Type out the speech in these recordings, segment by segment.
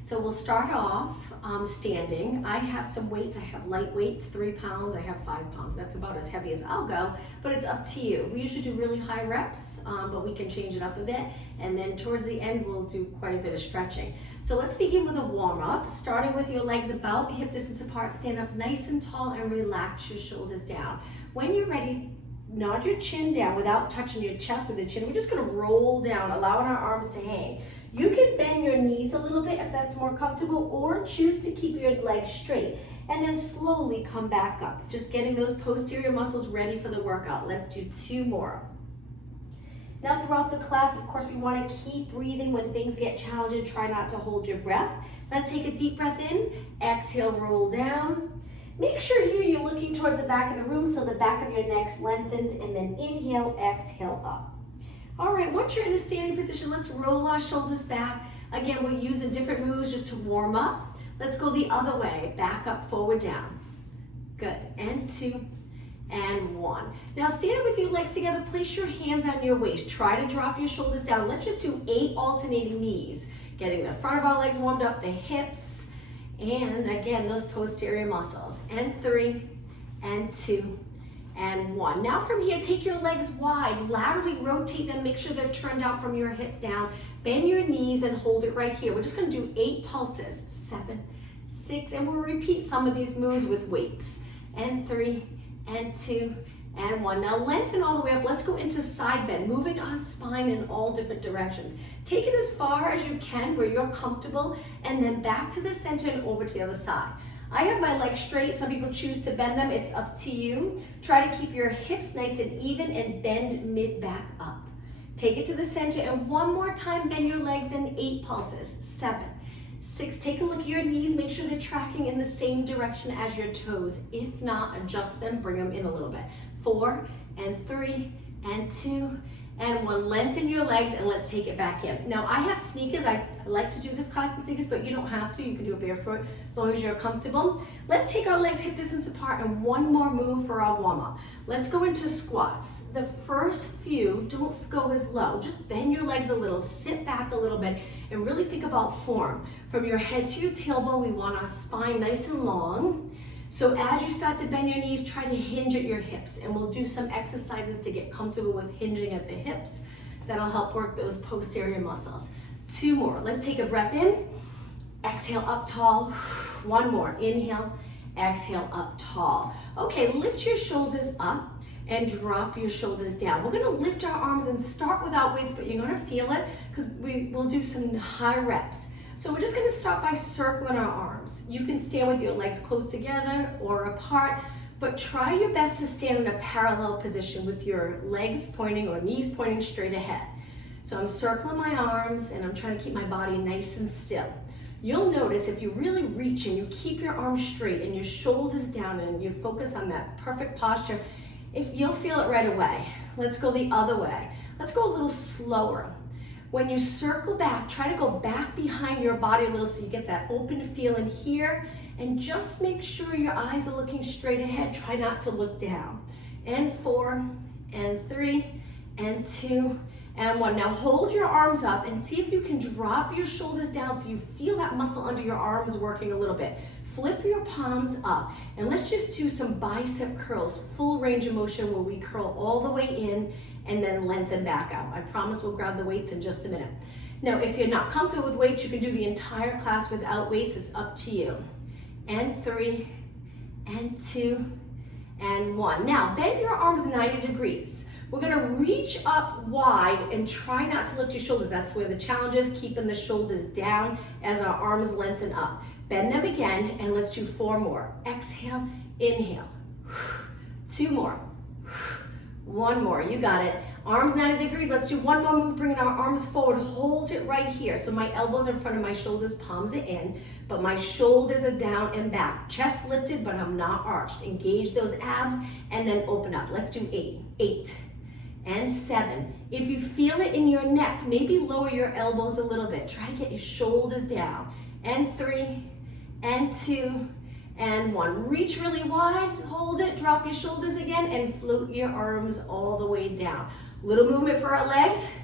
So we'll start off standing. I have some weights. I have light weights, 3 pounds. I have 5 pounds. That's about as heavy as I'll go, but it's up to you. We usually do really high reps, but we can change it up a bit. And then towards the end, we'll do quite a bit of stretching. So let's begin with a warm up, starting with your legs about hip distance apart. Stand up nice and tall and relax your shoulders down. When you're ready, nod your chin down without touching your chest with the chin. We're just gonna roll down, allowing our arms to hang. You can bend your knees a little bit if that's more comfortable, or choose to keep your legs straight and then slowly come back up. Just getting those posterior muscles ready for the workout. Let's do 2 more. Now throughout the class, of course, we want to keep breathing. When things get challenging, try not to hold your breath. Let's take a deep breath in, exhale, roll down. Make sure here you're looking towards the back of the room so the back of your neck's lengthened, and then inhale, exhale up. All right, once you're in a standing position, let's roll our shoulders back. Again, we're using different moves just to warm up. Let's go the other way, back up, forward, down. Good, and 2, and 1. Now stand up with your legs together, place your hands on your waist. Try to drop your shoulders down. Let's just do 8 alternating knees. Getting the front of our legs warmed up, the hips, and again, those posterior muscles. And 3, and 2, and 1. Now from here, take your legs wide, laterally rotate them, make sure they're turned out from your hip down. Bend your knees and hold it right here. We're just gonna do 8 pulses, 7, 6, and we'll repeat some of these moves with weights. And 3, and 2, and 1. Now lengthen all the way up. Let's go into side bend, moving our spine in all different directions. Take it as far as you can where you're comfortable, and then back to the center and over to the other side. I have my legs straight. Some people choose to bend them. It's up to you. Try to keep your hips nice and even and bend mid back up. Take it to the center, and one more time, bend your legs in 8 pulses. 7, 6, take a look at your knees. Make sure they're tracking in the same direction as your toes. If not, adjust them, bring them in a little bit. 4, and 3, and 2, and 1. Lengthen your legs, and let's take it back in. Now I have sneakers. I like to do this class in sneakers, but you don't have to. You can do it barefoot as long as you're comfortable. Let's take our legs hip distance apart, and one more move for our warm up. Let's go into squats. The first few, don't go as low. Just bend your legs a little, sit back a little bit, and really think about form. From your head to your tailbone, we want our spine nice and long. So as you start to bend your knees, try to hinge at your hips, and we'll do some exercises to get comfortable with hinging at the hips. That'll help work those posterior muscles. 2 more. Let's take a breath in. Exhale up tall. 1 more. Inhale, exhale up tall. Okay, lift your shoulders up and drop your shoulders down. We're gonna lift our arms and start without weights, but you're gonna feel it because we will do some high reps. So we're just gonna start by circling our arms. You can stand with your legs close together or apart, but try your best to stand in a parallel position with your legs pointing or knees pointing straight ahead. So I'm circling my arms and I'm trying to keep my body nice and still. You'll notice if you really reach and you keep your arms straight and your shoulders down and you focus on that perfect posture, you'll feel it right away. Let's go the other way. Let's go a little slower. When you circle back, try to go back behind your body a little so you get that open feeling here, and just make sure your eyes are looking straight ahead. Try not to look down. And 4, and 3, and 2, and 1. Now hold your arms up and see if you can drop your shoulders down so you feel that muscle under your arms working a little bit. Flip your palms up, and let's just do some bicep curls, full range of motion where we curl all the way in and then lengthen back out. I promise we'll grab the weights in just a minute. Now, if you're not comfortable with weights, you can do the entire class without weights. It's up to you. And 3, and 2, and 1. Now, bend your arms 90 degrees. We're gonna reach up wide and try not to lift your shoulders. That's where the challenge is, keeping the shoulders down as our arms lengthen up. Bend them again, and let's do 4 more. Exhale, inhale. 2 more. 1 more, you got it. Arms 90 degrees, let's do 1 more move, bringing our arms forward. Hold it right here. So my elbows are in front of my shoulders, palms are in, but my shoulders are down and back. Chest lifted, but I'm not arched. Engage those abs, and then open up. Let's do 8, 8, and 7. If you feel it in your neck, maybe lower your elbows a little bit. Try to get your shoulders down. And 3, and 2, and 1. Reach really wide, hold it, drop your shoulders again, and float your arms all the way down. Little movement for our legs.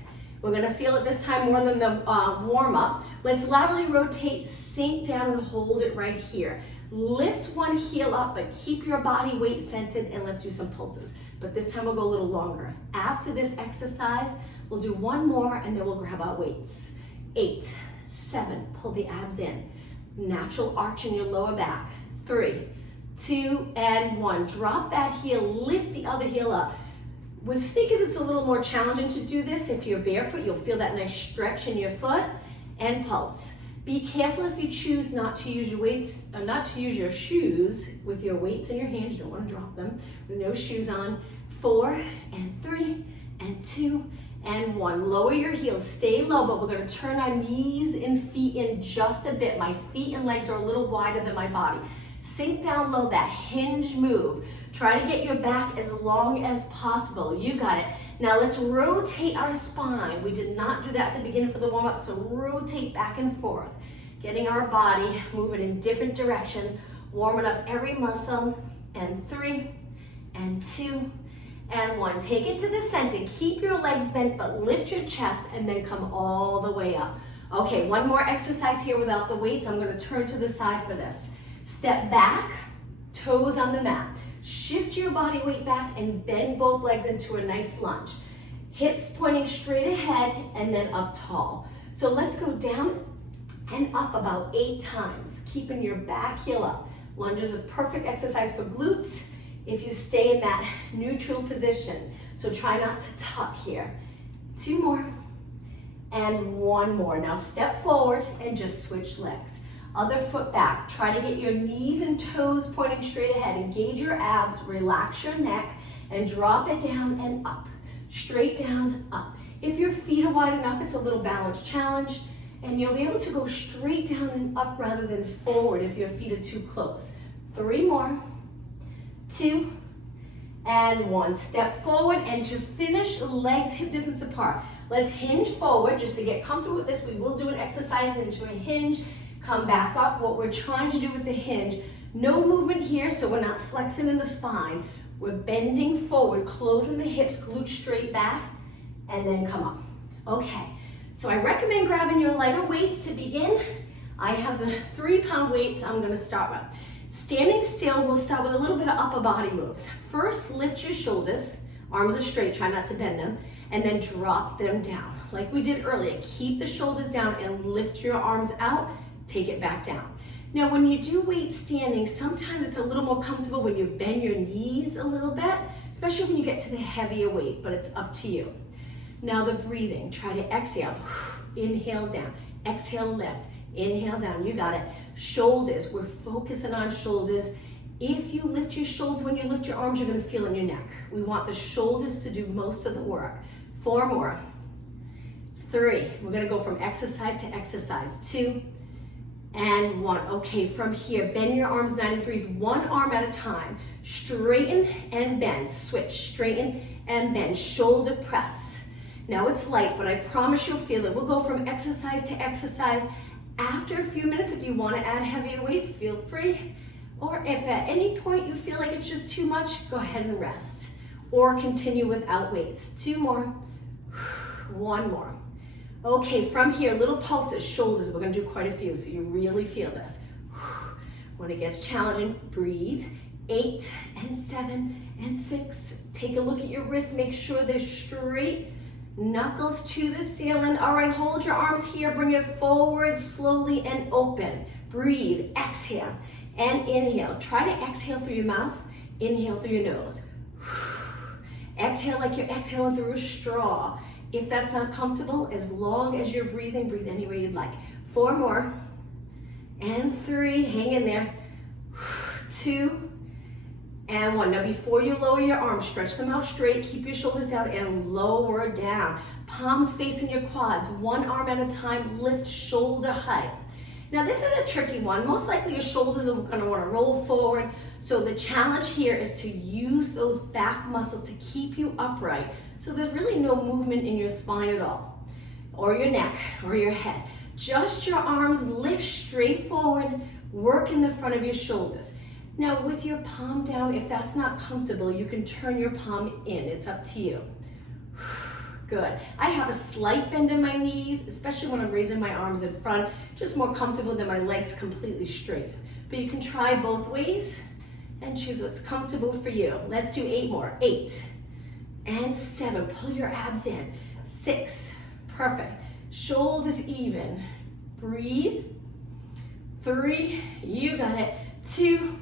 We're gonna feel it this time more than the warm up. Let's laterally rotate, sink down and hold it right here. Lift one heel up, but keep your body weight centered, and let's do some pulses. But this time we'll go a little longer. After this exercise, we'll do one more and then we'll grab our weights. 8, 7, pull the abs in. Natural arch in your lower back. 3, 2, and 1. Drop that heel, lift the other heel up. With sneakers, it's a little more challenging to do this. If you're barefoot, you'll feel that nice stretch in your foot, and pulse. Be careful if you choose not to use your weights, or not to use your shoes with your weights in your hands. You don't want to drop them with no shoes on. 4, and 3, and 2, and 1. Lower your heels, stay low, but we're going to turn our knees and feet in just a bit. My feet and legs are a little wider than my body. Sink down low, that hinge move. Try to get your back as long as possible. You got it. Now let's rotate our spine. We did not do that at the beginning for the warm-up, so rotate back and forth. Getting our body moving in different directions, warming up every muscle. And 3, and 2, and 1. Take it to the center. Keep your legs bent, but lift your chest and then come all the way up. Okay, one more exercise here without the weights. I'm going to turn to the side for this. Step back, toes on the mat. Shift your body weight back and bend both legs into a nice lunge. Hips pointing straight ahead and then up tall. So let's go down and up about 8 times, keeping your back heel up. Lunge is a perfect exercise for glutes if you stay in that neutral position. So try not to tuck here. 2 more and 1 more. Now step forward and just switch legs. Other foot back. Try to get your knees and toes pointing straight ahead. Engage your abs, relax your neck, and drop it down and up. Straight down, up. If your feet are wide enough, it's a little balance challenge, and you'll be able to go straight down and up rather than forward if your feet are too close. 3 more, 2, and 1. Step forward, and to finish, legs hip distance apart. Let's hinge forward. Just to get comfortable with this, we will do an exercise into a hinge. Come back up. What we're trying to do with the hinge, no movement here, so we're not flexing in the spine. We're bending forward, closing the hips, glutes straight back, and then come up. Okay, so I recommend grabbing your lighter weights to begin. I have the 3-pound weights I'm gonna start with. Standing still, we'll start with a little bit of upper body moves. First, lift your shoulders, arms are straight, try not to bend them, and then drop them down. Like we did earlier, keep the shoulders down and lift your arms out. Take it back down. Now, when you do weight standing, sometimes it's a little more comfortable when you bend your knees a little bit, especially when you get to the heavier weight, but it's up to you. Now the breathing, try to exhale. Inhale down, exhale lift, inhale down, you got it. Shoulders, we're focusing on shoulders. If you lift your shoulders, when you lift your arms, you're gonna feel in your neck. We want the shoulders to do most of the work. 4 more, 3, we're gonna go from exercise to exercise. 2, and 1. Okay, from here, bend your arms 90 degrees, one arm at a time. Straighten and bend. Switch, straighten and bend. Shoulder press. Now it's light, but I promise you'll feel it. We'll go from exercise to exercise. After a few minutes, if you want to add heavier weights, feel free. Or if at any point you feel like it's just too much, go ahead and rest. Or continue without weights. 2 more, 1 more. Okay, from here, little pulses, shoulders. We're gonna do quite a few, so you really feel this. When it gets challenging, breathe. 8, and 7, and 6. Take a look at your wrists, make sure they're straight. Knuckles to the ceiling. All right, hold your arms here, bring it forward slowly and open. Breathe, exhale, and inhale. Try to exhale through your mouth, inhale through your nose. Exhale like you're exhaling through a straw. If that's not comfortable, as long as you're breathing, breathe any way you'd like. 4 more, and 3, hang in there. 2, and 1. Now before you lower your arms, stretch them out straight, keep your shoulders down and lower down. Palms facing your quads, one arm at a time, lift shoulder height. Now this is a tricky one. Most likely your shoulders are gonna wanna roll forward. So the challenge here is to use those back muscles to keep you upright. So there's really no movement in your spine at all, or your neck, or your head. Just your arms lift straight forward, work in the front of your shoulders. Now with your palm down, if that's not comfortable, you can turn your palm in, it's up to you. Good. I have a slight bend in my knees, especially when I'm raising my arms in front, just more comfortable than my legs completely straight. But you can try both ways and choose what's comfortable for you. Let's do 8 more. 8 and 7. Pull your abs in. 6. Perfect. Shoulders even. Breathe. 3. You got it. 2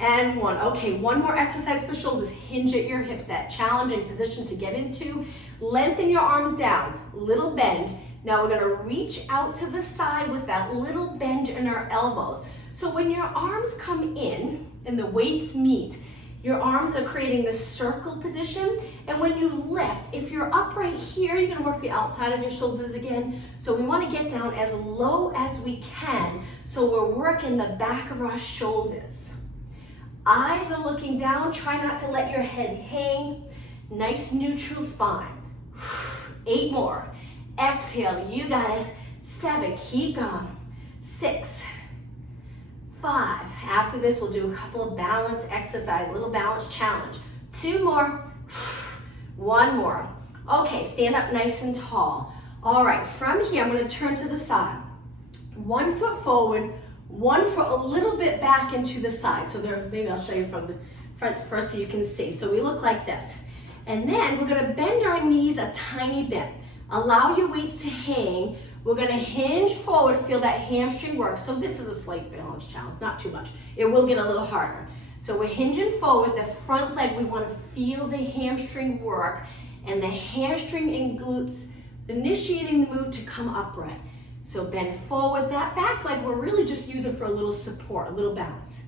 and 1. Okay, one more exercise for shoulders. Hinge at your hips, that challenging position to get into. Lengthen your arms down, little bend. Now we're gonna reach out to the side with that little bend in our elbows. So when your arms come in and the weights meet, your arms are creating this circle position. And when you lift, if you're upright here, you're gonna work the outside of your shoulders again. So we wanna get down as low as we can. So we're working the back of our shoulders. Eyes are looking down. Try not to let your head hang. Nice neutral spine. 8 more. Exhale, you got it. 7, keep going. 6, 5. After this, we'll do a couple of balance exercises, little balance challenge. 2 more. 1 more. Okay, stand up nice and tall. All right, from here, I'm gonna turn to the side. 1 foot forward, 1 foot a little bit back and to the side. So there, maybe I'll show you from the front first so you can see. So we look like this. And then we're gonna bend our knees a tiny bit. Allow your weights to hang. We're gonna hinge forward, feel that hamstring work. So this is a slight balance challenge, not too much. It will get a little harder. So we're hinging forward, the front leg, we wanna feel the hamstring work and the hamstring and glutes initiating the move to come upright. So bend forward, that back leg, we're really just using for a little support, a little bounce.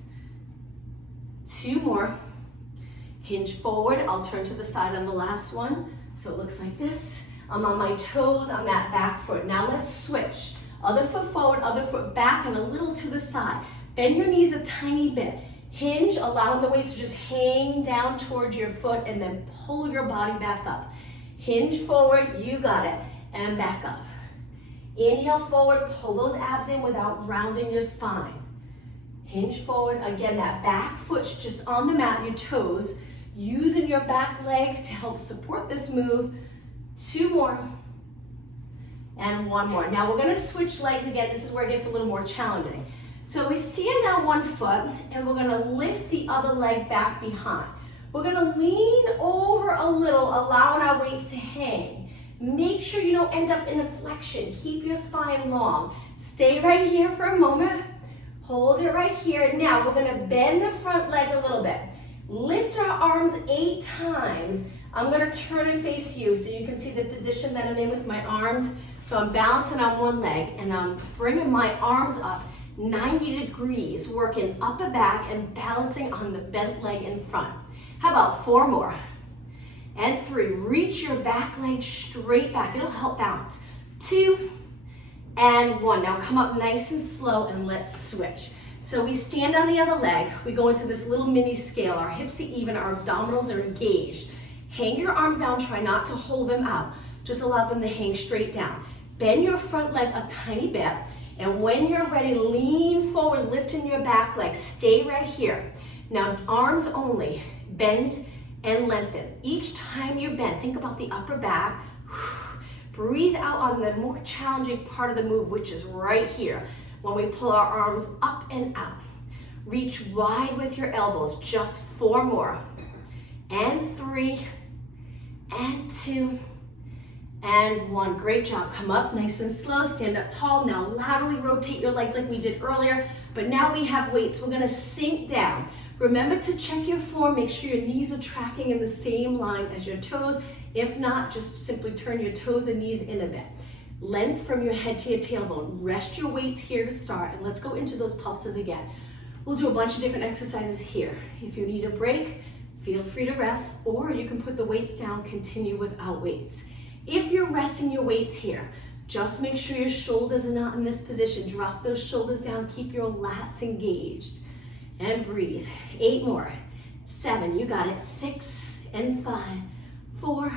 2 more. Hinge forward, I'll turn to the side on the last one. So it looks like this. I'm on my toes on that back foot. Now let's switch. Other foot forward, other foot back, and a little to the side. Bend your knees a tiny bit. Hinge, allowing the weights to just hang down towards your foot and then pull your body back up. Hinge forward, you got it, and back up. Inhale forward, pull those abs in without rounding your spine. Hinge forward, again, that back foot's just on the mat, your toes, using your back leg to help support this move. 2 more, and 1 more. Now we're gonna switch legs again. This is where it gets a little more challenging. So we stand on 1 foot, and we're gonna lift the other leg back behind. We're gonna lean over a little, allowing our weights to hang. Make sure you don't end up in a flexion. Keep your spine long. Stay right here for a moment. Hold it right here. Now we're gonna bend the front leg a little bit. Lift our arms 8 times. I'm gonna turn and face you so you can see the position that I'm in with my arms. So I'm balancing on one leg and I'm bringing my arms up 90 degrees, working up and back and balancing on the bent leg in front. How about 4 more? And 3, reach your back leg straight back. It'll help balance. 2 and 1. Now come up nice and slow and let's switch. So we stand on the other leg. We go into this little mini scale. Our hips are even, our abdominals are engaged. Hang your arms down, try not to hold them out. Just allow them to hang straight down. Bend your front leg a tiny bit. And when you're ready, lean forward, lifting your back leg. Stay right here. Now arms only, bend and lengthen. Each time you bend, think about the upper back. Breathe out on the more challenging part of the move, which is right here. When we pull our arms up and out. Reach wide with your elbows, just 4 more. And 3, and 2, and 1. Great job. Come up nice and slow, stand up tall. Now laterally rotate your legs like we did earlier, but now we have weights. We're gonna sink down. Remember to check your form, make sure your knees are tracking in the same line as your toes. If not, just simply turn your toes and knees in a bit. Length from your head to your tailbone. Rest your weights here to start, and let's go into those pulses again. We'll do a bunch of different exercises here. If you need a break, feel free to rest, or you can put the weights down, continue without weights. If you're resting your weights here, just make sure your shoulders are not in this position. Drop those shoulders down, keep your lats engaged, and breathe. 8 more, 7, you got it, 6 and 5, 4,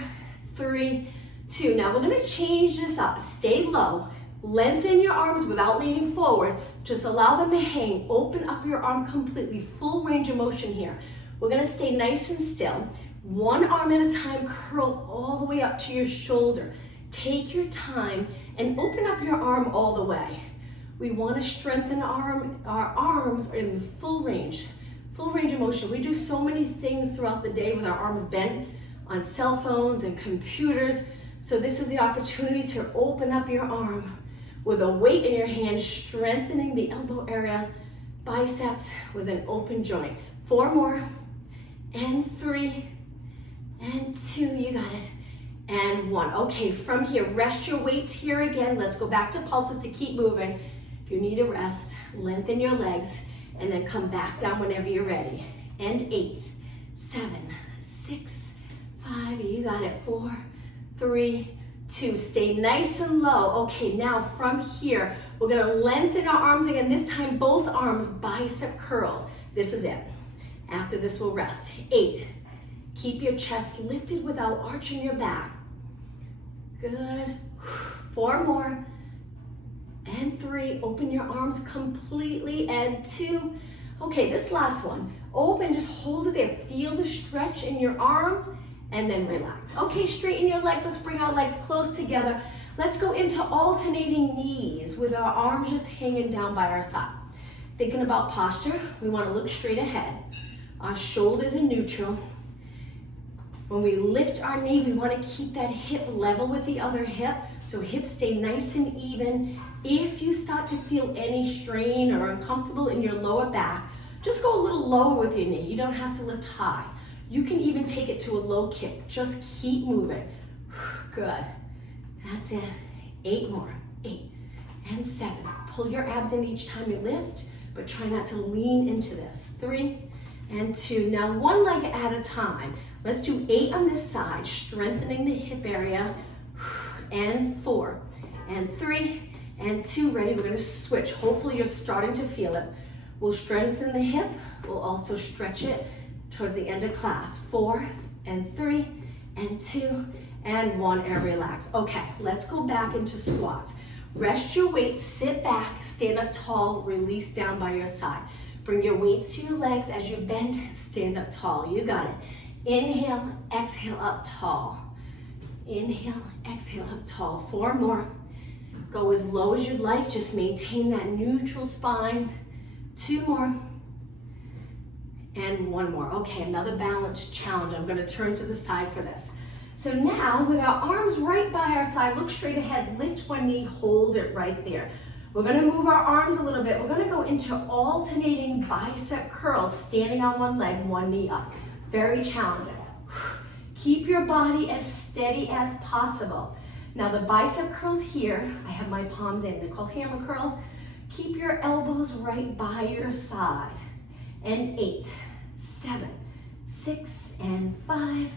3, 2. Now we're gonna change this up. Stay low, lengthen your arms without leaning forward. Just allow them to hang. Open up your arm completely, full range of motion here. We're gonna stay nice and still. One arm at a time, curl all the way up to your shoulder. Take your time and open up your arm all the way. We want to strengthen our arms in full range of motion. We do so many things throughout the day with our arms bent on cell phones and computers. So this is the opportunity to open up your arm with a weight in your hand, strengthening the elbow area, biceps with an open joint. 4 more, and 3, and 2, you got it, and 1. Okay, from here, rest your weights here again. Let's go back to pulses to keep moving. If you need a rest, lengthen your legs, and then come back down whenever you're ready. And 8, 7, 6, 5, you got it, 4, 3, 2, stay nice and low. Okay, now from here, we're gonna lengthen our arms again, this time both arms, bicep curls. This is it. After this, we'll rest. 8, keep your chest lifted without arching your back. Good. 4 more. And 3, open your arms completely, and 2. Okay, this last one, open, just hold it there. Feel the stretch in your arms, and then relax. Okay, straighten your legs. Let's bring our legs close together. Let's go into alternating knees with our arms just hanging down by our side. Thinking about posture, we want to look straight ahead. Our shoulders in neutral. When we lift our knee, we want to keep that hip level with the other hip, so hips stay nice and even. If you start to feel any strain or uncomfortable in your lower back, just go a little lower with your knee. You don't have to lift high. You can even take it to a low kick. Just keep moving. Good. That's it. 8 more. 8 and 7. Pull your abs in each time you lift, but try not to lean into this. 3 and 2. Now 1 leg at a time. Let's do 8 on this side, strengthening the hip area. And 4 and 3 and 2. Ready? We're going to switch. Hopefully you're starting to feel it. We'll strengthen the hip. We'll also stretch it towards the end of class. 4 and 3 and 2 and 1, and relax. Okay, let's go back into squats. Rest your weights, sit back, stand up tall, release down by your side. Bring your weights to your legs as you bend, stand up tall. You got it. Inhale, exhale up tall. Inhale, exhale up tall. 4 more. Go as low as you'd like, just maintain that neutral spine. 2 more. And 1 more. Okay, another balance challenge. I'm gonna turn to the side for this. So now, with our arms right by our side, look straight ahead, lift 1 knee, hold it right there. We're gonna move our arms a little bit. We're gonna go into alternating bicep curls, standing on 1 leg, 1 knee up. Very challenging. Keep your body as steady as possible. Now the bicep curls here, I have my palms in, they're called hammer curls. Keep your elbows right by your side. And 8, 7, 6, and 5,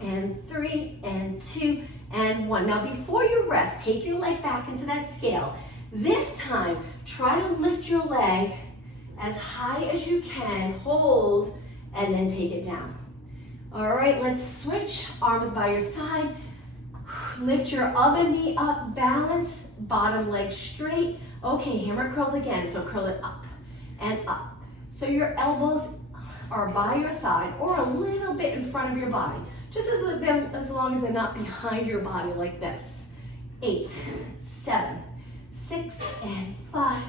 and 3, and 2, and 1. Now before you rest, take your leg back into that scale. This time, try to lift your leg as high as you can, hold, and then take it down. All right, let's switch. Arms by your side. Lift your other knee up, balance, bottom leg straight. Okay, hammer curls again, so curl it up and up. So your elbows are by your side or a little bit in front of your body, just as long as they're not behind your body like this. 8, 7, 6, and 5,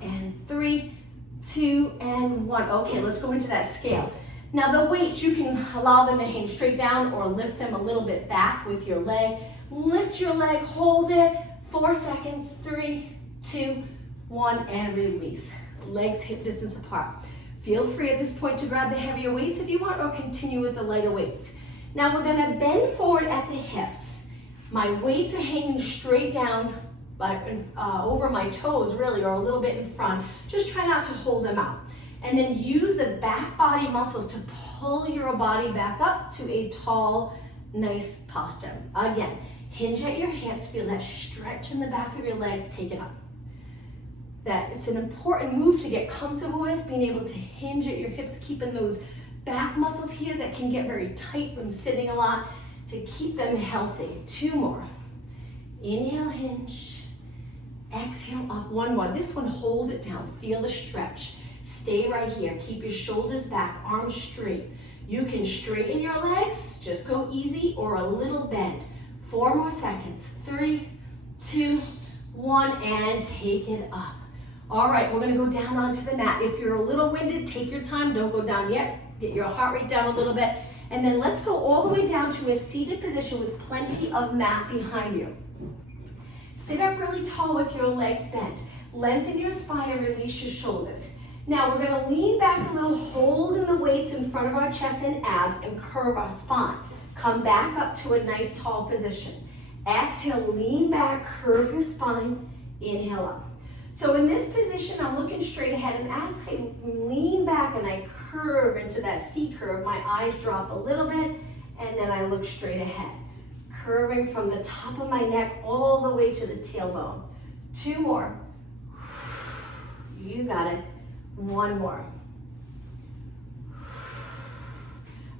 and 3, 2, and 1. Okay, let's go into that scale. Now the weights, you can allow them to hang straight down or lift them a little bit back with your leg. Lift your leg, hold it, 4 seconds, 3, 2, 1, and release. Legs hip distance apart. Feel free at this point to grab the heavier weights if you want, or continue with the lighter weights. Now we're gonna bend forward at the hips. My weights are hanging straight down over my toes really, or a little bit in front. Just try not to hold them out. And then use the back body muscles to pull your body back up to a tall, nice posture. Again, hinge at your hips, feel that stretch in the back of your legs, take it up. That it's an important move to get comfortable with, being able to hinge at your hips, keeping those back muscles here that can get very tight from sitting a lot, to keep them healthy. 2 more. Inhale, hinge. Exhale up. 1 more. This one, hold it down. Feel the stretch. Stay right here. Keep your shoulders back, arms straight. You can straighten your legs, just go easy, or a little bend. 4 more seconds. 3, 2, 1, and take it up. All right, we're gonna go down onto the mat. If you're a little winded, take your time, don't go down yet. Get your heart rate down a little bit. And then let's go all the way down to a seated position with plenty of mat behind you. Sit up really tall with your legs bent. Lengthen your spine and release your shoulders. Now we're gonna lean back a little, holding the weights in front of our chest and abs and curve our spine. Come back up to a nice tall position. Exhale, lean back, curve your spine, inhale up. So in this position, I'm looking straight ahead, and as I lean back and I curve into that C curve, my eyes drop a little bit, and then I look straight ahead. Curving from the top of my neck all the way to the tailbone. 2 more. You got it. 1 more.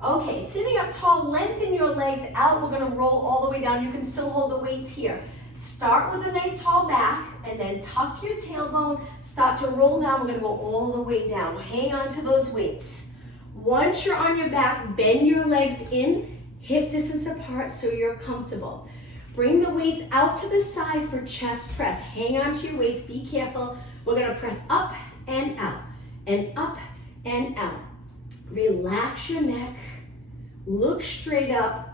Okay, sitting up tall, lengthen your legs out. We're gonna roll all the way down. You can still hold the weights here. Start with a nice tall back, and then tuck your tailbone, start to roll down. We're gonna go all the way down. Hang on to those weights. Once you're on your back, bend your legs in, hip distance apart so you're comfortable. Bring the weights out to the side for chest press. Hang on to your weights, be careful. We're gonna press up and out, and up and out. Relax your neck, look straight up.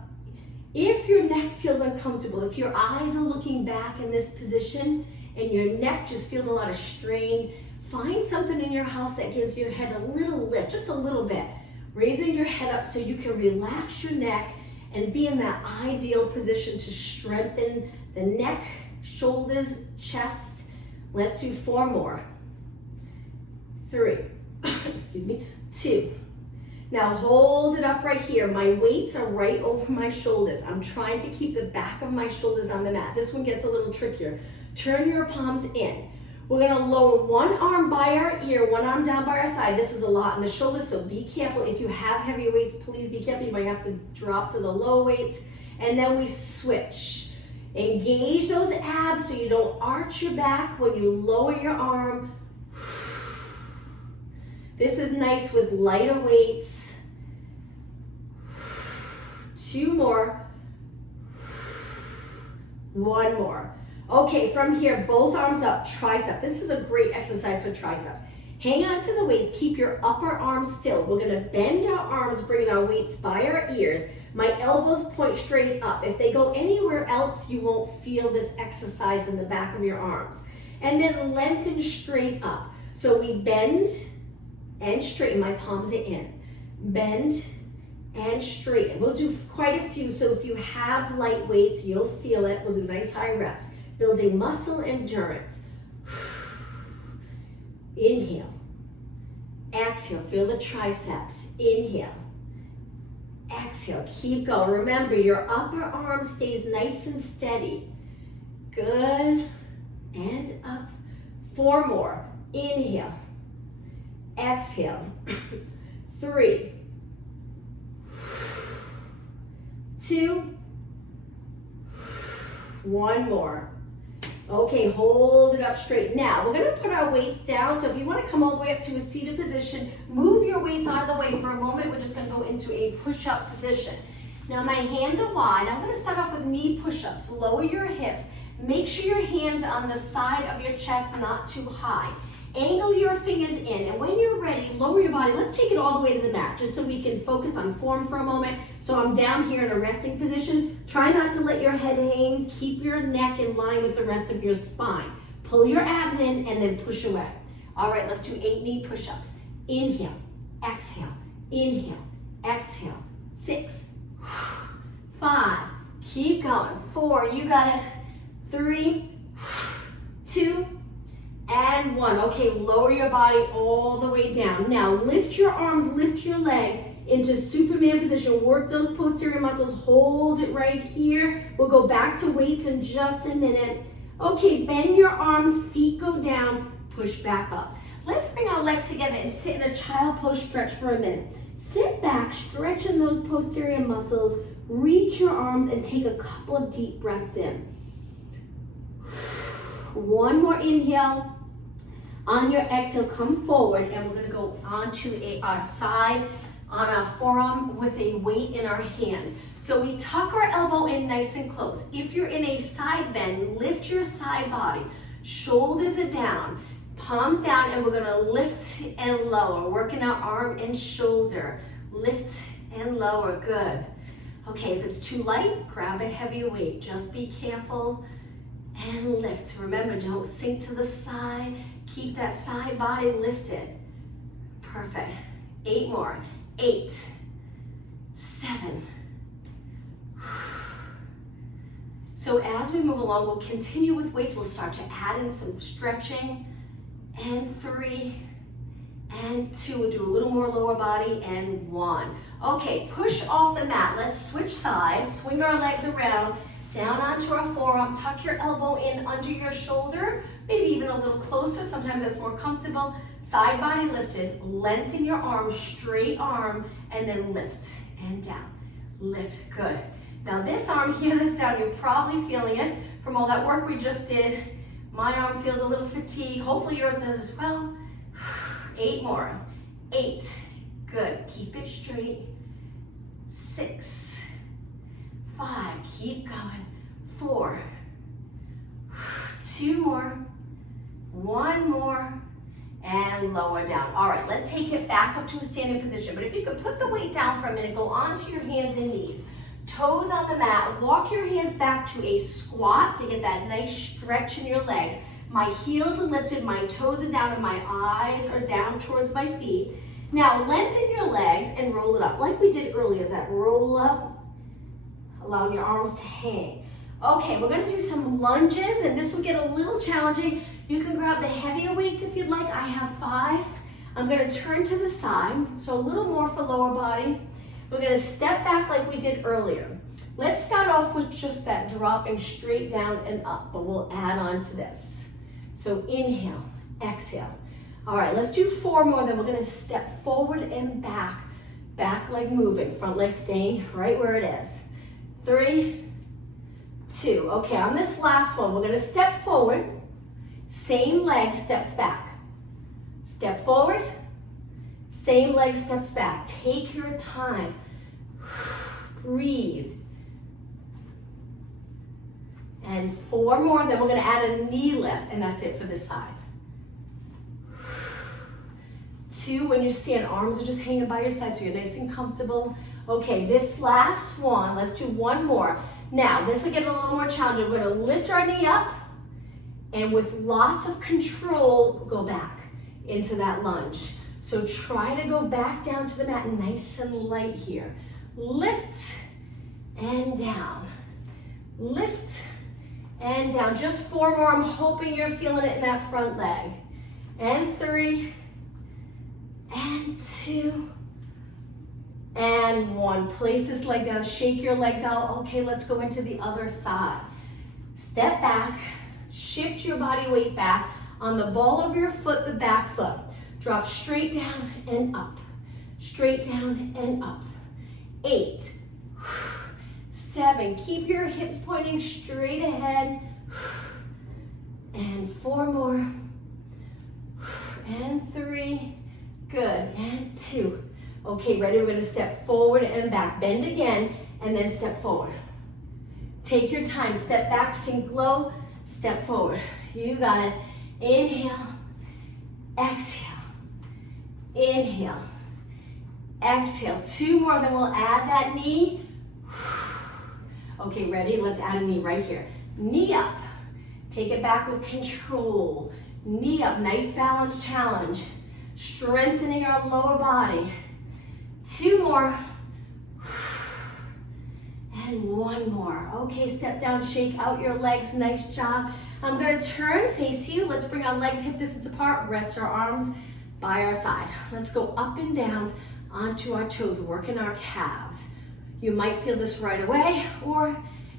If your neck feels uncomfortable, if your eyes are looking back in this position and your neck just feels a lot of strain, find something in your house that gives your head a little lift, just a little bit. Raising your head up so you can relax your neck and be in that ideal position to strengthen the neck, shoulders, chest. Let's do 4 more. 3, excuse me, 2. Now hold it up right here. My weights are right over my shoulders. I'm trying to keep the back of my shoulders on the mat. This one gets a little trickier. Turn your palms in. We're gonna lower one arm by our ear, one arm down by our side. This is a lot in the shoulders, so be careful. If you have heavy weights, please be careful. You might have to drop to the low weights. And then we switch. Engage those abs so you don't arch your back when you lower your arm. This is nice with lighter weights. 2 more. 1 more. Okay, from here, both arms up, tricep. This is a great exercise for triceps. Hang on to the weights, keep your upper arm still. We're gonna bend our arms, bringing our weights by our ears. My elbows point straight up. If they go anywhere else, you won't feel this exercise in the back of your arms. And then lengthen straight up. So we bend and straighten. My palms are in. Bend and straighten. We'll do quite a few, so if you have light weights, you'll feel it. We'll do nice high reps. Building muscle endurance. Inhale. Exhale, feel the triceps. Inhale. Exhale, keep going. Remember, your upper arm stays nice and steady. Good. And up. 4 more. Inhale. Exhale. 3. 2. 1 more. Okay, hold it up straight. Now, we're gonna put our weights down, so if you wanna come all the way up to a seated position, move your weights out of the way for a moment. We're just gonna go into a push-up position. Now, my hands are wide. I'm gonna start off with knee push-ups. Lower your hips. Make sure your hands are on the side of your chest, not too high. Angle your fingers in, and when you're ready, lower your body. Let's take it all the way to the mat, just so we can focus on form for a moment. So I'm down here in a resting position. Try not to let your head hang. Keep your neck in line with the rest of your spine. Pull your abs in and then push away. All right, let's do 8 knee push-ups. Inhale, exhale, inhale, exhale. 6, 5, keep going. 4, you got it. 3, 2, and 1. Okay, lower your body all the way down. Now lift your arms, lift your legs into Superman position. Work those posterior muscles. Hold it right here. We'll go back to weights in just a minute. Okay, bend your arms, feet go down, push back up. Let's bring our legs together and sit in a child pose stretch for a minute. Sit back, stretching those posterior muscles. Reach your arms and take a couple of deep breaths in. 1 more inhale. On your exhale, come forward, and we're gonna go onto our side on our forearm with a weight in our hand. So we tuck our elbow in nice and close. If you're in a side bend, lift your side body. Shoulders are down, palms down, and we're gonna lift and lower, working our arm and shoulder. Lift and lower, good. Okay, if it's too light, grab a heavier weight. Just be careful and lift. Remember, don't sink to the side. Keep that side body lifted. Perfect. 8 more. 8, 7. So as we move along, we'll continue with weights. We'll start to add in some stretching. And 3, and 2. We'll do a little more lower body, and 1. Okay, push off the mat. Let's switch sides. Swing our legs around, down onto our forearm. Tuck your elbow in under your shoulder, maybe even a little closer. Sometimes that's more comfortable. Side body lifted. Lengthen your arm, straight arm, and then lift and down. Lift, good. Now this arm here that's down, you're probably feeling it from all that work we just did. My arm feels a little fatigued. Hopefully yours does as well. 8 more. 8. Good. Keep it straight. 6. 5. Keep going. 4. 2 more. 1 more. And lower down. All right, let's take it back up to a standing position. But if you could put the weight down for a minute, go onto your hands and knees. Toes on the mat. Walk your hands back to a squat to get that nice stretch in your legs. My heels are lifted, my toes are down, and my eyes are down towards my feet. Now lengthen your legs and roll it up like we did earlier. That roll up, allowing your arms to hang. Okay, we're gonna do some lunges, and this will get a little challenging. You can grab the heavier weights if you'd like. I have 5s. I'm gonna turn to the side, so a little more for lower body. We're gonna step back like we did earlier. Let's start off with just that dropping straight down and up, but we'll add on to this. So inhale, exhale. All right, let's do 4 more, then we're gonna step forward and back. Back leg moving, front leg staying right where it is. 3, 2. Okay, on this last one, we're gonna step forward. Same leg steps back. Step forward, same leg steps back. Take your time. Breathe. And 4 more, then we're gonna add a knee lift, and that's it for this side. 2, when you stand, arms are just hanging by your side so you're nice and comfortable. Okay, this last one, let's do 1 more. Now, this will get a little more challenging. We're gonna lift our knee up, and with lots of control, go back into that lunge. So try to go back down to the mat nice and light here. Lift and down. Lift and down. Just 4 more. I'm hoping you're feeling it in that front leg. And 3, and 2, and 1. Place this leg down. Shake your legs out. Okay, let's go into the other side. Step back. Shift your body weight back. On the ball of your foot, the back foot. Drop straight down and up. Straight down and up. 8, 7. Keep your hips pointing straight ahead. And 4 more. And 3. Good. And 2. Okay, ready? We're going to step forward and back. Bend again and then step forward. Take your time. Step back, sink low, step forward. You got it. Inhale. Exhale. Inhale. Exhale. 2 more, then we'll add that knee. Okay, ready? Let's add a knee right here. Knee up. Take it back with control. Knee up. Nice balance challenge. Strengthening our lower body. 2 more. And 1 more. Okay, step down, shake out your legs. Nice job. I'm gonna turn, face you. Let's bring our legs hip distance apart. Rest our arms by our side. Let's go up and down onto our toes, working our calves. You might feel this right away, or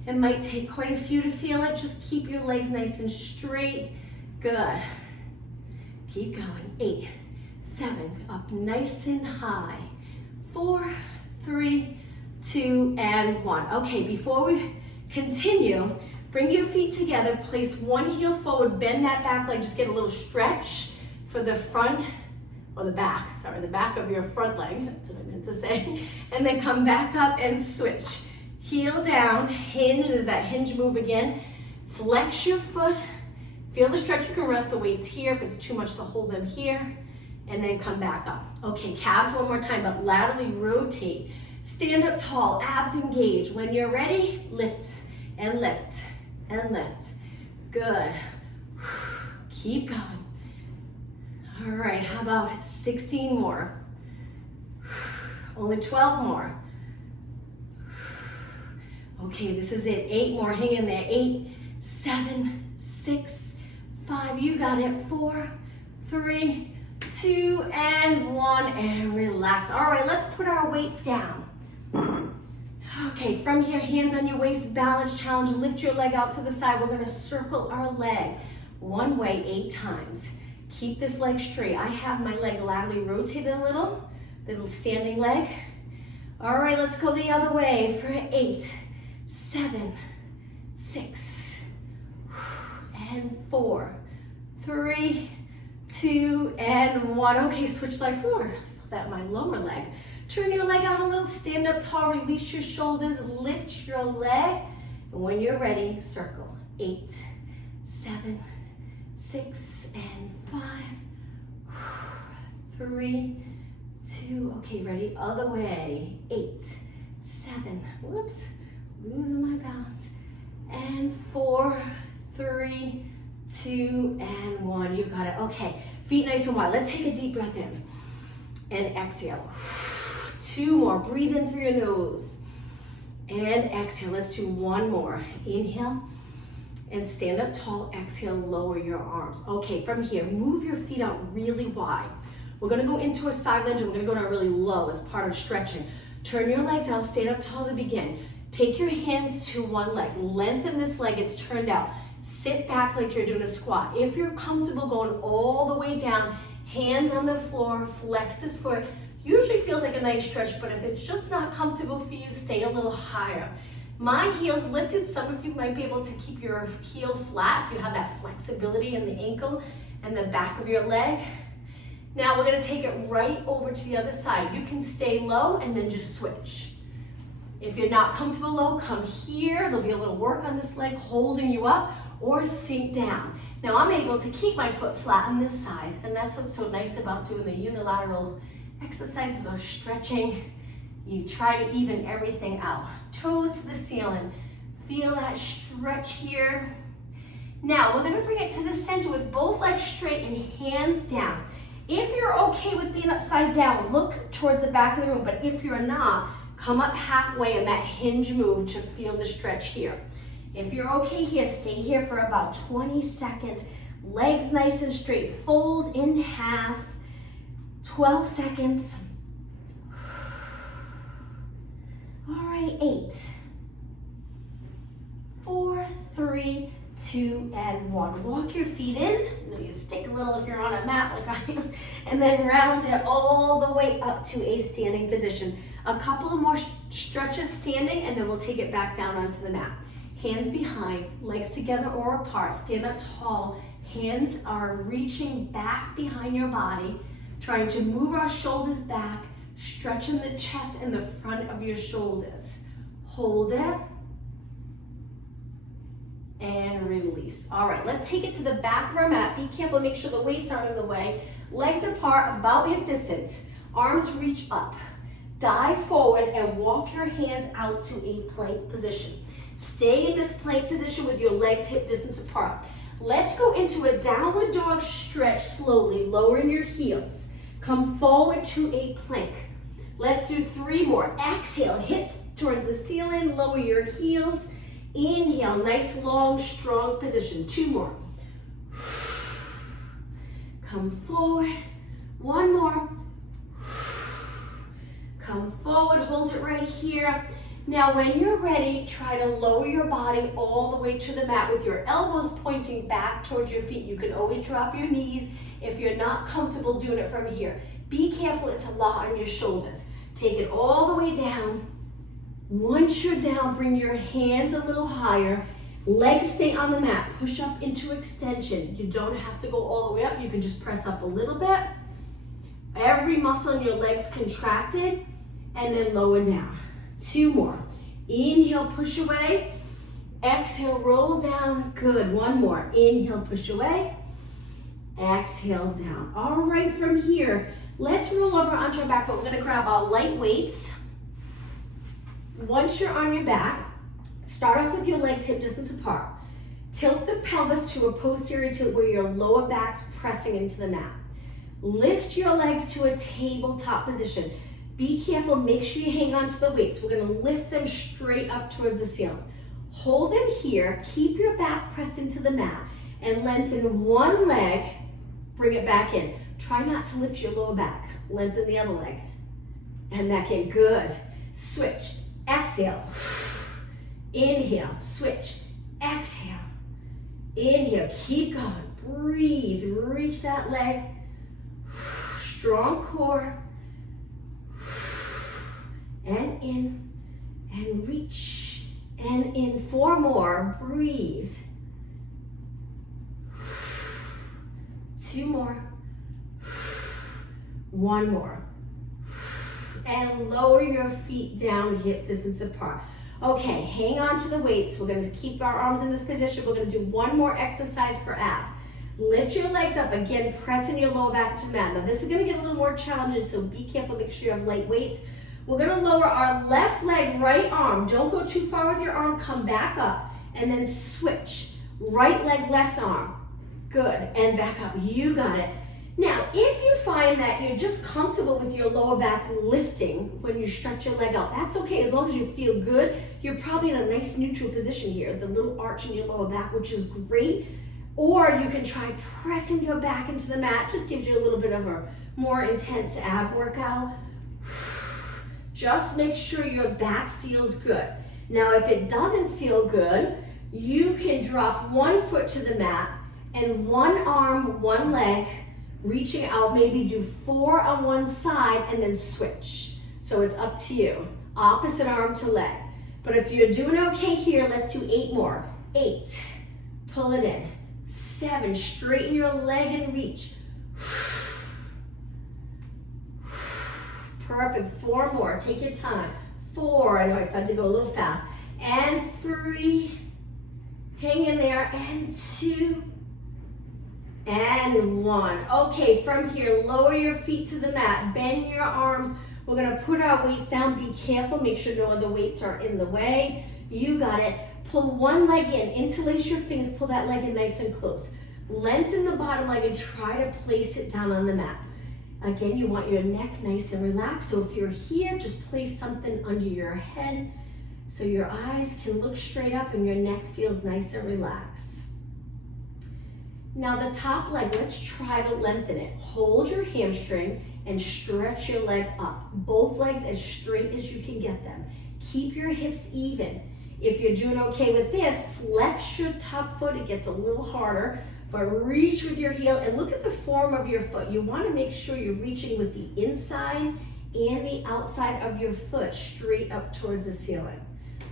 it might take quite a few to feel it. Just keep your legs nice and straight. Good. Keep going. 8, 7, up nice and high. 4, 3, 2, and 1. Okay, before we continue, bring your feet together, place one heel forward, bend that back leg, just get a little stretch for the front or the back, sorry, the back of your front leg, that's what I meant to say, and then come back up and switch. Heel down, hinge, is that hinge move again. Flex your foot, feel the stretch, you can rest the weights here if it's too much to hold them here, and then come back up. Okay, calves one more time, but laterally rotate. Stand up tall, abs engaged. When you're ready, lift and lift and lift. Good. Keep going. All right, how about 16 more? Only 12 more. Okay, this is it. 8 more, hang in there. 8, 7, 6, 5, you got it. 4, 3, 2, and 1, and relax. All right, let's put our weights down. Okay, from here, hands on your waist, balance challenge. Lift your leg out to the side. We're gonna circle our leg one way 8 times. Keep this leg straight. I have my leg laterally rotated a little standing leg. All right, let's go the other way for 8, 7, 6, and 4, 3, 2, and 1. Okay, switch legs. Ooh, I feel that in my lower leg. Turn your leg out a little, stand up tall, release your shoulders, lift your leg. And when you're ready, circle. 8, 7, 6, and 5, 3, 2, okay, ready, other way. 8, 7, whoops, losing my balance, and 4, 3, 2, and 1, you got it. Okay, feet nice and wide. Let's take a deep breath in and exhale. 2 more, breathe in through your nose and exhale. Let's do 1 more. Inhale and stand up tall, exhale, lower your arms. Okay, from here, move your feet out really wide. We're gonna go into a side lunge and we're gonna go down really low as part of stretching. Turn your legs out, stand up tall to begin. Take your hands to one leg, lengthen this leg, it's turned out. Sit back like you're doing a squat. If you're comfortable going all the way down, hands on the floor, flex this foot. Usually feels like a nice stretch, but if it's just not comfortable for you, stay a little higher. My heel's lifted. Some of you might be able to keep your heel flat if you have that flexibility in the ankle and the back of your leg. Now we're gonna take it right over to the other side. You can stay low and then just switch. If you're not comfortable low, come here. There'll be a little work on this leg holding you up, or sink down. Now I'm able to keep my foot flat on this side, and that's what's so nice about doing the unilateral exercises or stretching. You try to even everything out. Toes to the ceiling. Feel that stretch here. Now we're gonna bring it to the center with both legs straight and hands down. If you're okay with being upside down, look towards the back of the room, but if you're not, come up halfway in that hinge move to feel the stretch here. If you're okay here, stay here for about 20 seconds. Legs nice and straight, fold in half. 12 seconds. All right, 8, 4, 3, 2, and 1. Walk your feet in. You stick a little if you're on a mat like I am, and then round it all the way up to a standing position. A couple of more stretches standing, and then we'll take it back down onto the mat. Hands behind, legs together or apart. Stand up tall. Hands are reaching back behind your body, trying to move our shoulders back, stretching the chest and the front of your shoulders. Hold it. And release. All right, let's take it to the back of our mat. Be careful, make sure the weights aren't in the way. Legs apart, about hip distance. Arms reach up. Dive forward and walk your hands out to a plank position. Stay in this plank position with your legs hip distance apart. Let's go into a downward dog stretch slowly, lowering your heels. Come forward to a plank. Let's do 3 more. Exhale, hips towards the ceiling, lower your heels. Inhale, nice, long, strong position. 2 more. Come forward. 1 more. Come forward, hold it right here. Now when you're ready, try to lower your body all the way to the mat with your elbows pointing back towards your feet. You can always drop your knees if you're not comfortable doing it from here. Be careful, it's a lot on your shoulders. Take it all the way down. Once you're down, bring your hands a little higher. Legs stay on the mat. Push up into extension. You don't have to go all the way up. You can just press up a little bit. Every muscle in your legs contracted, and then lower down. 2 more. Inhale, push away. Exhale, roll down. Good. 1 more. Inhale, push away. Exhale, down. All right, from here, let's roll over onto our back, but we're gonna grab our light weights. Once you're on your back, start off with your legs hip distance apart. Tilt the pelvis to a posterior tilt where your lower back's pressing into the mat. Lift your legs to a tabletop position. Be careful, make sure you hang on to the weights. We're gonna lift them straight up towards the ceiling. Hold them here, keep your back pressed into the mat, and lengthen one leg, bring it back in. Try not to lift your lower back. Lengthen the other leg. And back in, good. Switch, exhale. Inhale, switch, exhale. Inhale, keep going, breathe, reach that leg. Strong core. And in, and reach, and in. 4 more, breathe. 2 more. 1 more. And lower your feet down, hip distance apart. Okay, hang on to the weights. We're gonna keep our arms in this position. We're gonna do 1 more exercise for abs. Lift your legs up, again, pressing your lower back to mat. Now this is gonna get a little more challenging, so be careful, make sure you have light weights. We're gonna lower our left leg, right arm. Don't go too far with your arm, come back up, and then switch. Right leg, left arm. Good, and back up, you got it. Now, if you find that you're just comfortable with your lower back lifting when you stretch your leg out, that's okay, as long as you feel good. You're probably in a nice neutral position here, the little arch in your lower back, which is great. Or you can try pressing your back into the mat, just gives you a little bit of a more intense ab workout. Just make sure your back feels good. Now, if it doesn't feel good, you can drop 1 foot to the mat and 1 arm, 1 leg, reaching out, maybe do 4 on one side and then switch. So it's up to you. Opposite arm to leg. But if you're doing okay here, let's do 8 more. 8, pull it in. 7, straighten your leg and reach. Perfect, 4 more, take your time. 4, I know I started to go a little fast. And 3, hang in there, and 2, and 1. Okay, from here, lower your feet to the mat, bend your arms. We're gonna put our weights down. Be careful, make sure no other weights are in the way. You got it. Pull 1 leg in, interlace your fingers, pull that leg in nice and close. Lengthen the bottom leg and try to place it down on the mat. Again, you want your neck nice and relaxed, so if you're here, just place something under your head so your eyes can look straight up and your neck feels nice and relaxed. Now the top leg, let's try to lengthen it. Hold your hamstring and stretch your leg up. Both legs as straight as you can get them. Keep your hips even. If you're doing okay with this, flex your top foot. It gets a little harder, but reach with your heel and look at the form of your foot. You want to make sure you're reaching with the inside and the outside of your foot straight up towards the ceiling.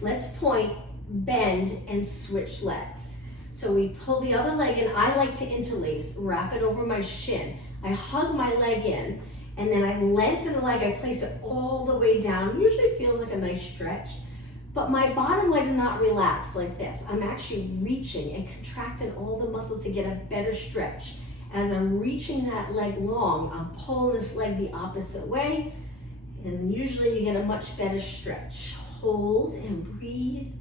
Let's point, bend, and switch legs. So we pull the other leg in. I like to interlace, wrap it over my shin. I hug my leg in, and then I lengthen the leg. I place it all the way down. Usually feels like a nice stretch, but my bottom leg's not relaxed like this. I'm actually reaching and contracting all the muscles to get a better stretch. As I'm reaching that leg long, I'm pulling this leg the opposite way, and usually you get a much better stretch. Hold and breathe.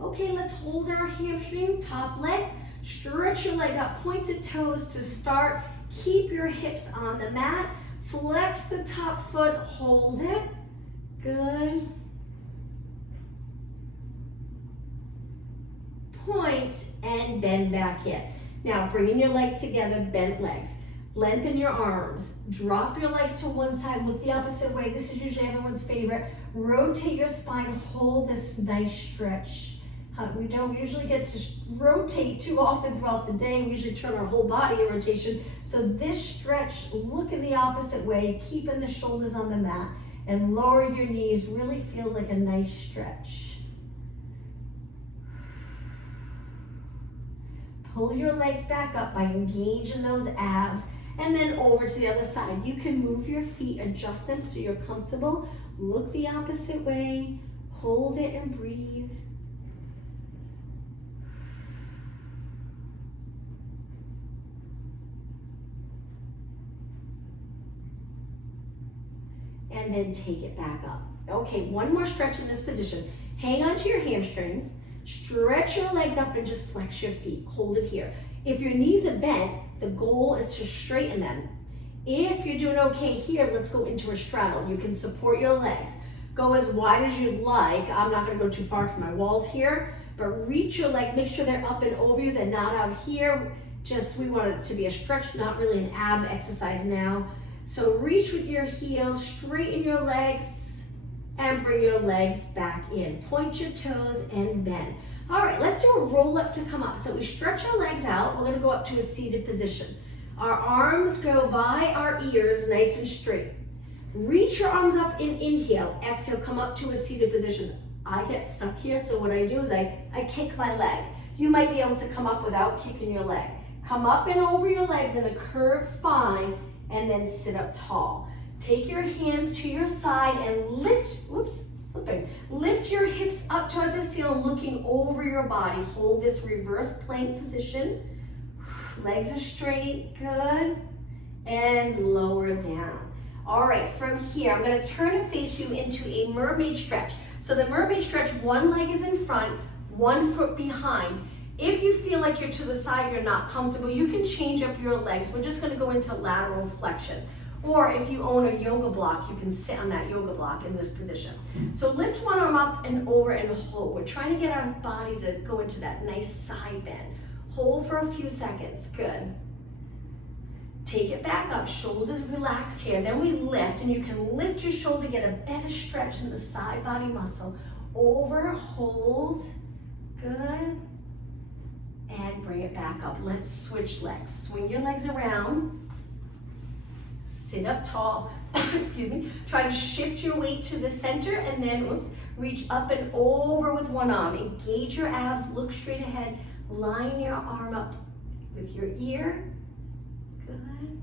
Okay, let's hold our hamstring, top leg. Stretch your leg up, pointed toes to start. Keep your hips on the mat. Flex the top foot, hold it. Good. Point and bend back in. Now bringing your legs together, bent legs. Lengthen your arms. Drop your legs to one side, look the opposite way. This is usually everyone's favorite. Rotate your spine, hold this nice stretch. We don't usually get to rotate too often throughout the day. We usually turn our whole body in rotation. So this stretch, look in the opposite way, keeping the shoulders on the mat and lower your knees, really feels like a nice stretch. Pull your legs back up by engaging those abs, and then over to the other side. You can move your feet, adjust them so you're comfortable. Look the opposite way, hold it and breathe. And then take it back up. Okay, one more stretch in this position. Hang on to your hamstrings, stretch your legs up and just flex your feet. Hold it here. If your knees are bent, the goal is to straighten them. If you're doing okay here, let's go into a straddle. You can support your legs. Go as wide as you'd like. I'm not gonna go too far because my wall's here, but reach your legs, make sure they're up and over you, they're not out here. Just, we want it to be a stretch, not really an ab exercise now. So reach with your heels, straighten your legs, and bring your legs back in. Point your toes and bend. All right, let's do a roll up to come up. So we stretch our legs out. We're gonna go up to a seated position. Our arms go by our ears, nice and straight. Reach your arms up in inhale. Exhale, come up to a seated position. I get stuck here, so what I do is I kick my leg. You might be able to come up without kicking your leg. Come up and over your legs in a curved spine, and then sit up tall. Take your hands to your side and lift, lift your hips up towards the ceiling, looking over your body. Hold this reverse plank position. Legs are straight, good. And lower down. All right, from here, I'm gonna turn and face you into a mermaid stretch. So the mermaid stretch, one leg is in front, 1 foot behind. If you feel like you're to the side, you're not comfortable, you can change up your legs. We're just gonna go into lateral flexion. Or if you own a yoga block, you can sit on that yoga block in this position. So lift one arm up and over and hold. We're trying to get our body to go into that nice side bend. Hold for a few seconds, good. Take it back up, shoulders relaxed here. Then we lift, and you can lift your shoulder, get a better stretch in the side body muscle. Over, hold, good. And bring it back up. Let's switch legs. Swing your legs around. Sit up tall. Excuse me. Try to shift your weight to the center and then, reach up and over with one arm. Engage your abs, look straight ahead. Line your arm up with your ear. Good.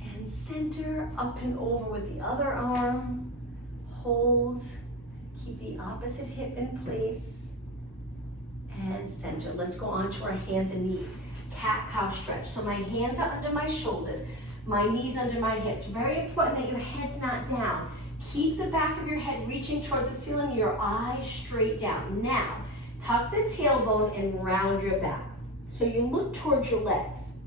And center, up and over with the other arm. Hold. Keep the opposite hip in place. And center. Let's go on to our hands and knees. Cat-cow stretch. So my hands are under my shoulders, my knees under my hips. Very important that your head's not down. Keep the back of your head reaching towards the ceiling, your eyes straight down. Now, tuck the tailbone and round your back. So you look towards your legs.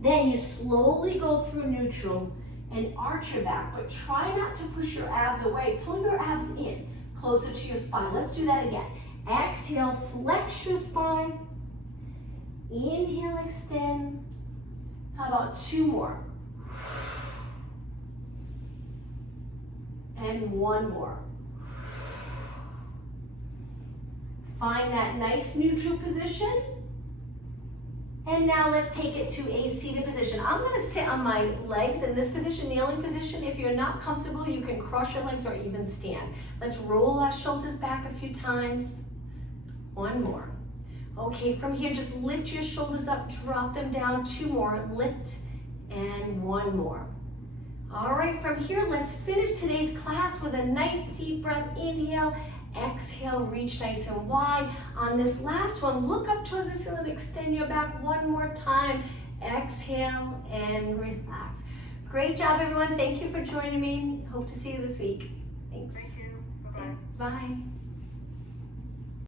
Then you slowly go through neutral and arch your back, but try not to push your abs away. Pull your abs in, closer to your spine. Let's do that again. Exhale, flex your spine. Inhale, extend. How about 2 more? And 1 more. Find that nice neutral position. And now let's take it to a seated position. I'm gonna sit on my legs in this position, kneeling position. If you're not comfortable, you can cross your legs or even stand. Let's roll our shoulders back a few times. 1 more. Okay, from here, just lift your shoulders up, drop them down. 2 more, lift, and 1 more. All right, from here, let's finish today's class with a nice deep breath. Inhale, exhale, reach nice and wide. On this last one, look up towards the ceiling, extend your back 1 more time. Exhale and relax. Great job, everyone. Thank you for joining me. Hope to see you this week. Thanks. Thank you. Bye-bye. Bye.